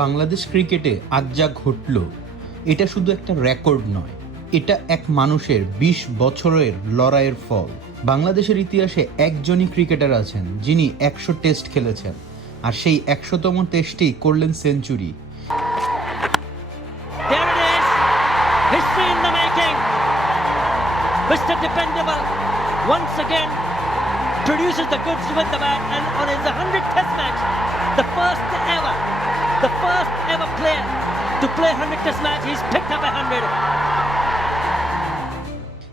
বাংলাদেশ ক্রিকেটে আজ যা ঘটল, এটা শুধু একটা রেকর্ড নয়, এটা এক মানুষের ২০ বছরের লড়াইয়ের ফল। বাংলাদেশের ইতিহাসে একজনই ক্রিকেটার আছেন, যিনি একশো টেস্ট খেলেছেন, আর সেই একশোতম টেস্টেই করলেন century. Produces the goods with the bat, and on his 100th test the first ever the first ever player to play 100 test match, he's picked up a 100.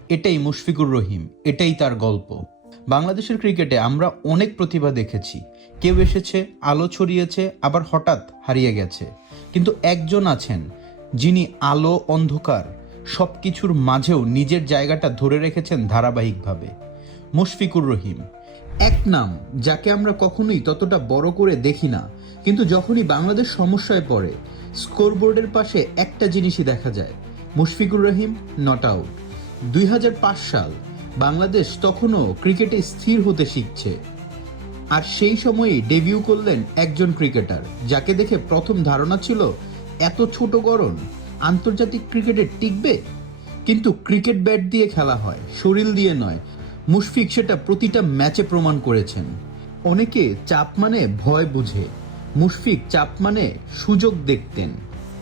এটাই মুশফিকুর রহিম এটাই তার গল্প। বাংলাদেশের ক্রিকেটে আমরা অনেক প্রতিভা দেখেছি। কেউ এসেছে আলো ছড়িয়েছে আবার হঠাৎ হারিয়ে গেছে। কিন্তু একজন আছেন যিনি আলো অন্ধকার সব কিছুর মাঝেও নিজের জায়গাটা ধরে রেখেছেন ধারাবাহিকভাবে। মুশফিকুর রহিম এক নাম, যাকে আমরা কখনোই ততটা বড় করে দেখি না, কিন্তু যখনই বাংলাদেশ সমস্যায় পড়ে, স্কোরবোর্ডের পাশে একটা জিনিসই দেখা যায়, মুশফিকুর রহিম নট আউট। দুই হাজার পাঁচ সাল, বাংলাদেশ তখনও ক্রিকেটে স্থির হতে শিখছে। আর সেই সময়েই ডেবিউ করলেন একজন ক্রিকেটার, যাকে দেখে প্রথম ধারণা ছিল, এত ছোট গরণ আন্তর্জাতিক ক্রিকেটে টিকবে? কিন্তু ক্রিকেট ব্যাট দিয়ে খেলা হয়, শরীর দিয়ে নয় মুশফিক সেটা প্রতিটা ম্যাচে প্রমাণ করেছেন। অনেকে চাপ মানে ভয় বুঝে। মুশফিক চাপ মানে সুযোগ দেখতেন।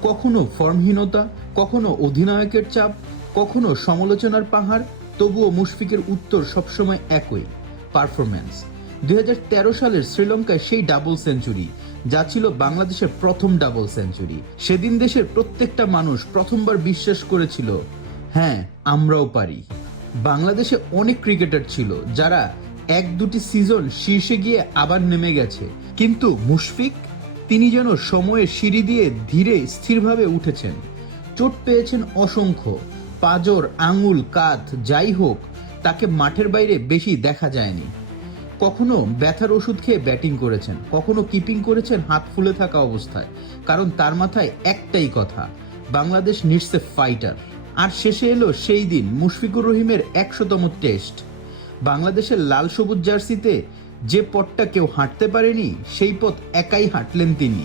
কখনো ফর্মহীনতা, কখনো অধিনায়কের চাপ, কখনো সমালোচনার পাহাড়, তবুও মুশফিকের উত্তর সবসময় একই পারফরম্যান্স দুই হাজার তেরো সালের শ্রীলঙ্কায় সেই ডাবল সেঞ্চুরি যা ছিল বাংলাদেশের প্রথম ডাবল সেঞ্চুরি সেদিন দেশের প্রত্যেকটা মানুষ প্রথমবার বিশ্বাস করেছিল হ্যাঁ আমরাও পারি। বাংলাদেশে অনেক ক্রিকেটার ছিল যারা এক দুটি সিজন শীর্ষে গিয়ে আবার নেমে গেছে। কিন্তু মুশফিক, তিনি যেন সময়ের সিঁড়ি দিয়ে ধীরে স্থিরভাবে উঠেছেন। চোট পেয়েছেন অসংখ্য, পাজর, আঙুল, কাঁধ, যাই হোক, তাকে মাঠের বাইরে বেশি দেখা যায়নি। কখনো ব্যথার ওষুধ খেয়ে ব্যাটিং করেছেন, কখনো কিপিং করেছেন হাত ফুলে থাকা অবস্থায়, কারণ তার মাথায় একটাই কথা, বাংলাদেশ নিডস এ ফাইটার আর শেষে এলো সেই দিন মুশফিকুর রহিমের একশোতম টেস্ট। বাংলাদেশের লাল সবুজ জার্সিতে যে পথটা কেউ হাঁটতে পারেনি, সেই পথ একাই হাঁটলেন তিনি।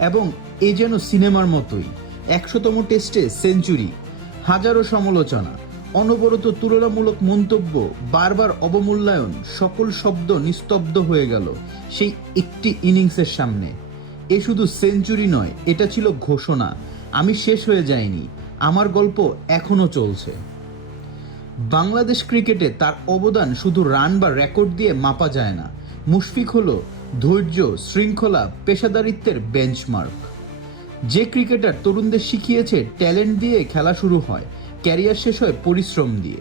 এবং এ যেন সিনেমার মতোই, একশোতম টেস্টে সেঞ্চুরি, হাজারো সমালোচনা, অনবরত তুলনামূলক মন্তব্য, বারবার অবমূল্যায়ন, সকল শব্দ নিস্তব্ধ হয়ে গেল সেই একটি ইনিংসের সামনে। এ শুধু সেঞ্চুরি নয়, এটা ছিল ঘোষণা। আমি শেষ হয়ে যাইনি। আমার গল্প এখনও চলছে। বাংলাদেশ ক্রিকেটে তার অবদান শুধু রান বা রেকর্ড দিয়ে মাপা যায় না। মুশফিক হলো ধৈর্য, শৃঙ্খলা, পেশাদারিত্বের বেঞ্চমার্ক যে ক্রিকেটার তরুণদের শিখিয়েছে ট্যালেন্ট দিয়ে খেলা শুরু হয়, ক্যারিয়ার শেষ হয় পরিশ্রম দিয়ে।